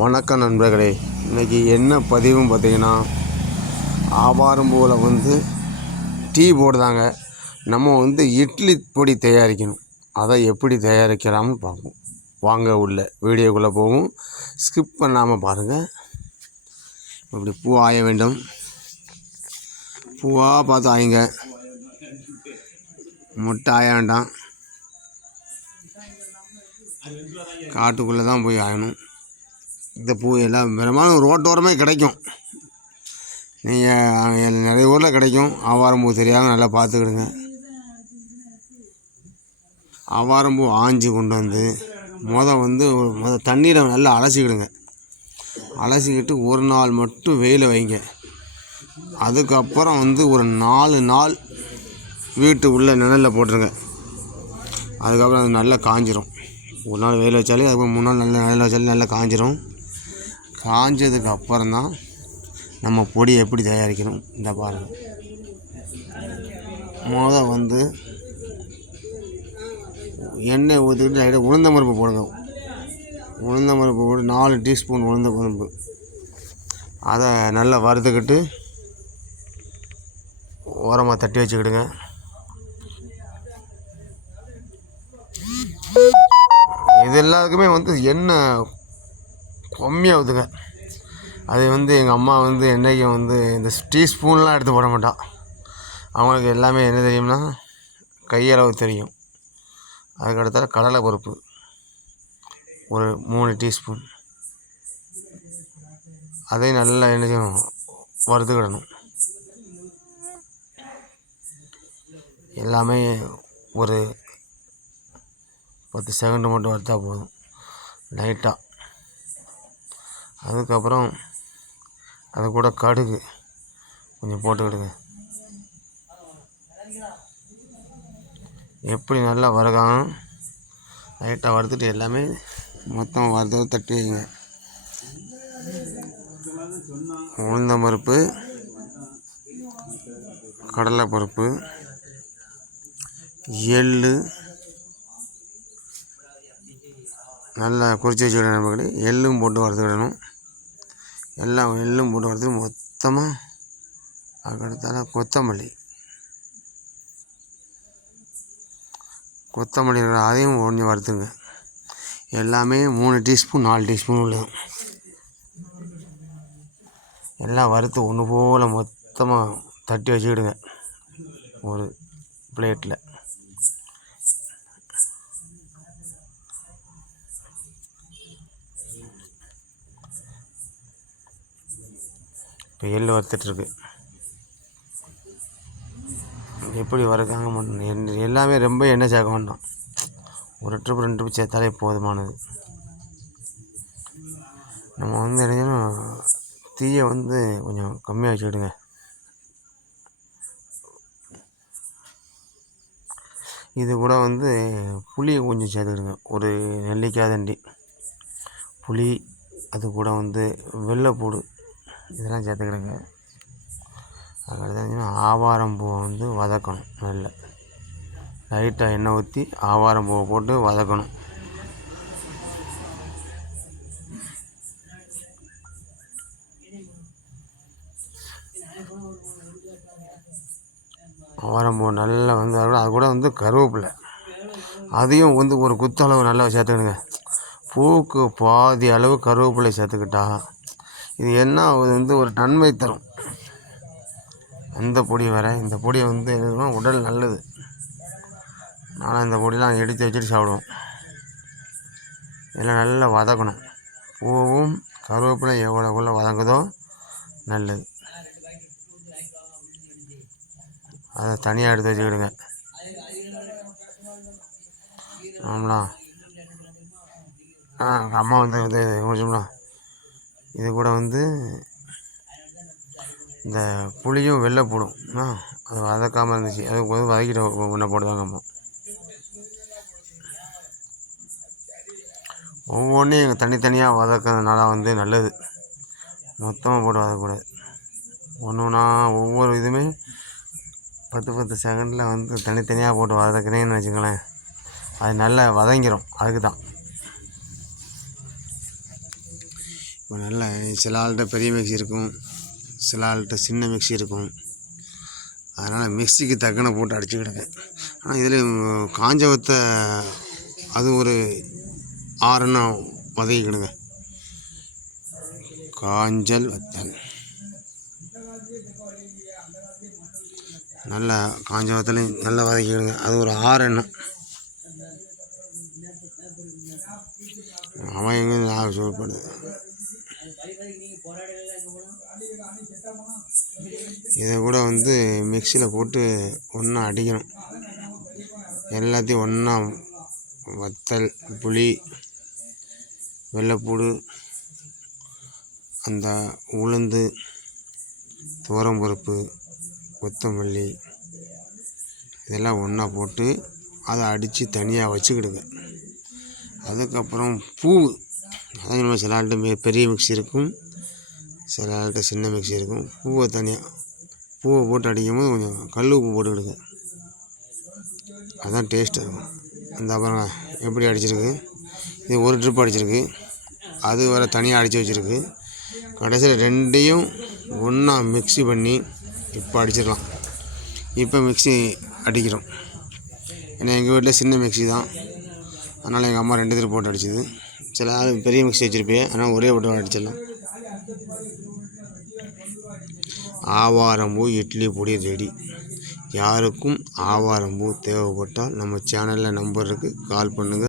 வணக்கம் நண்பர்களே. இன்றைக்கி என்ன பதிவுன்னு பார்த்தீங்கன்னா போல் வந்து டீ போடுதாங்க. நம்ம வந்து இட்லி பொடி தயாரிக்கணும். அதை எப்படி தயாரிக்கலாம்னு பார்ப்போம். வாங்க உள்ள வீடியோக்குள்ளே போகும் ஸ்கிப் பண்ணாமல் பாருங்கள் இப்படி பூ ஆய வேண்டும். பூவாக பார்த்து ஆயுங்க. முட்டை ஆய வேண்டாம். காட்டுக்குள்ளே தான் போய் ஆயணும். இந்த பூ எல்லாம் பெரும்பாலும் ரோட்டோரமே கிடைக்கும். நீங்கள் நிறைய ஊரில் கிடைக்கும். ஆவாரம் பூ தெரியாமல் நல்லா பார்த்துக்கிடுங்க. ஆவாரம் பூ ஆஞ்சி கொண்டு வந்து மொதல் வந்து மொதல் தண்ணியில் நல்லா அலசிக்கிடுங்க. அலசிக்கிட்டு ஒரு நாள் மட்டும் வெயில் வைங்க. அதுக்கப்புறம் வந்து ஒரு நாலு நாள் வீட்டு உள்ள நிழலில் போட்டுருங்க. அதுக்கப்புறம் அது நல்லா காஞ்சிரும். ஒரு நாள் வெயில் வச்சாலே அதுக்கப்புறம் மூணு நாள் நல்லா நிழல் வச்சாலே நல்லா காஞ்சிரும். காஞ்சதுக்கு அப்புறம் தான் நம்ம பொடி எப்படி தயாரிக்கணும் இந்த பாருங்கள் முத வந்து எண்ணெய் ஊற்றிக்கிட்டு லைட்டாக உளுந்த பருப்பு போடுங்க உளுந்த பருப்பு போட்டு நாலு டீஸ்பூன் உளுந்த பருப்பு. அதை நல்லா வறுத்துக்கிட்டு ஓரமாக தட்டி வச்சுக்கிடுங்க. இது எல்லாத்துக்குமே வந்து எண்ணெய் கம்மியாகுதுங்க அது வந்து எங்கள் அம்மா வந்து என்றைக்கும் வந்து இந்த டீஸ்பூன்லாம் எடுத்து போட மாட்டான் அவங்களுக்கு எல்லாமே என்ன தெரியும்னா கையளவு தெரியும். அதுக்கடுத்தால கடலை பருப்பு. ஒரு மூணு டீஸ்பூன் அதையும் நல்லா என்ன செய்யணும் வறுத்துக்கிடணும். எல்லாமே ஒரு பத்து செகண்டு மட்டும் வறுத்தா போதும். லைட்டாக அதுக்கப்புறம் அது கூட கடுகு. கொஞ்சம் போட்டுக்கிடுங்க. எப்படி நல்லா வறுக்காணும்? லைட்டாக வறுத்துட்டு எல்லாமே மொத்தம் வறுத்து தட்டி வைங்க. உளுந்த பருப்பு கடலை பருப்பு எள்ளு நல்லா குறித்து வச்சுக்கிட நண்பர்களே எள்ளும் போட்டு வறுத்துக்கிடணும் எல்லாம் எள்ளும் போட்டு வறுத்து மொத்தமாக அதுக்கடுத்தால கொத்தமல்லி. கொத்தமல்லி இருக்கிற அதையும் கொஞ்சம் வறுத்துங்க. எல்லாமே மூணு டீஸ்பூன் நாலு டீஸ்பூன் உள்ளது எல்லாம் வறுத்து ஒன்று போல் மொத்தமாக தட்டி வச்சுக்கிடுங்க. ஒரு பிளேட்டில் இப்போ எள் வறுத்துட்ருக்கு. எப்படி வறுக்காங்க எல்லாமே ரொம்ப எண்ணெய் சேர்க்க வேண்டாம். ஒரு ட்ரிப் ரெண்டு ட்ரிப் சேர்த்தாலே போதுமானது. நம்ம வந்து என்னன்னா தீயை வந்து கொஞ்சம் கம்மியாக வச்சுக்கிடுங்க. இது கூட வந்து புளியை கொஞ்சம் சேர்த்துக்கிடுங்க. ஒரு நெல்லிக்காய் தண்டி புளி அது கூட வந்து வெள்ளைப்பூடு இதெல்லாம் சேர்த்துக்கிடுங்க. அதுக்கடுத்து ஆவாரம் பூவை வந்து வதக்கணும் நல்ல. லைட்டாக எண்ணெய் ஊற்றி ஆவாரம் பூவை போட்டு வதக்கணும். ஆவாரம் பூ நல்லா வந்து அது கூட அது கூட வந்து கருவேப்பிலை. அதையும் வந்து ஒரு குத்தளவு நல்லா சேர்த்துக்கணுங்க பூவுக்கு பாதி அளவு கருவேப்பிலை சேர்த்துக்கிட்டா இது என்ன அது வந்து ஒரு நன்மை தரும். அந்த பொடி வர? இந்த பொடியை வந்து என்னதுன்னா உடல் நல்லது. ஆனால் இந்த பொடியெலாம் எடுத்து வச்சுட்டு சாப்பிடுவோம். இதெல்லாம் நல்லா வதக்கணும். பூவும் கருவேப்பிலை எவ்வளோக்குள்ள வதங்குதோ நல்லது. அதை தனியாக எடுத்து வச்சுக்கிடுங்க. ஆமாம் ஆ அம்மா வந்து கொஞ்சம்லாம் இது கூட வந்து இந்த புளியும் வெள்ளை போடும் ஆ அது வதக்காமல் இருந்துச்சு. அது வந்து வதக்கிட்டு ஒன்றை போடுவாங்க அம்மா. ஒவ்வொன்றையும் எங்கள் தனித்தனியாக வதக்கிறதுனால வந்து நல்லது. மொத்தமாக போட்டு வதக்கக்கூடாது. ஒன்று ஒன்றா ஒவ்வொரு இதுவுமே பத்து பத்து செகண்டில் வந்து தனித்தனியாக போட்டு வதக்குறேன்னு வச்சுங்களேன் அது நல்லா வதங்கிரும். அதுக்கு தான் இப்போ நல்ல சில ஆள்கிட்ட பெரிய மிக்ஸி இருக்கும் சில ஆள்கிட்ட சின்ன மிக்ஸி இருக்கும். அதனால் மிக்ஸிக்கு தக்கன போட்டு அடிச்சுக்கிடுங்க ஆனால் இதில் காஞ்ச வத்த அது ஒரு ஆறுன்னா வதக்கிக்கிடுங்க காஞ்சல் வத்தல். நல்லா காஞ்ச வத்தலையும் நல்லா வதக்கிக்கிடுங்க அது ஒரு ஆறு எண்ணம் அவன் எங்கே நான் சோறுப்படுது இதை கூட வந்து மிக்சியில் போட்டு ஒன்றா அடிக்கணும். எல்லாத்தையும் ஒன்றா வத்தல் புளி வெள்ளைப்பூடு அந்த உளுந்து துவரம்பருப்பு கொத்தமல்லி இதெல்லாம் ஒன்றா போட்டு அதை அடித்து தனியாக வச்சுக்கிடுங்க. அதுக்கப்புறம் பூ அதான் மாதிரி சில ஆள்கிட்ட மிக பெரிய மிக்ஸி இருக்கும். சில ஆள்கிட்ட சின்ன மிக்ஸி இருக்கும். பூவை தனியாக பூவை போட்டு அடிக்கும் போது கொஞ்சம் கல் உப்பு போட்டுக்கிடுங்க அதுதான் டேஸ்ட் இருக்கும் அந்த அப்புறம் எப்படி அடிச்சிருக்கு? இது ஒரு ட்ரிப் அடிச்சிருக்கு. அது வர தனியாக அடித்து வச்சுருக்கு. கடைசியில் ரெண்டையும் ஒன்றா மிக்ஸி பண்ணி இப்போ அடிச்சிடலாம். இப்போ மிக்ஸி அடிக்கிறோம். ஏன்னா எங்கள் வீட்டில் சின்ன மிக்ஸி தான். அதனால் எங்கள் அம்மா ரெண்டு தடவை போட்டு அடிச்சது. சில ஆள் பெரிய மிக்ஸி வச்சுருப்பேன் ஆனால் ஒரே போட்டு அடிச்சிடலாம் ஆவாரம்பூ இட்லி பொடி ரெடி யாருக்கும் ஆவாரம்பூ தேவைப்பட்டால் நம்ம சேனலில் நம்பருக்கு கால் பண்ணுங்கள்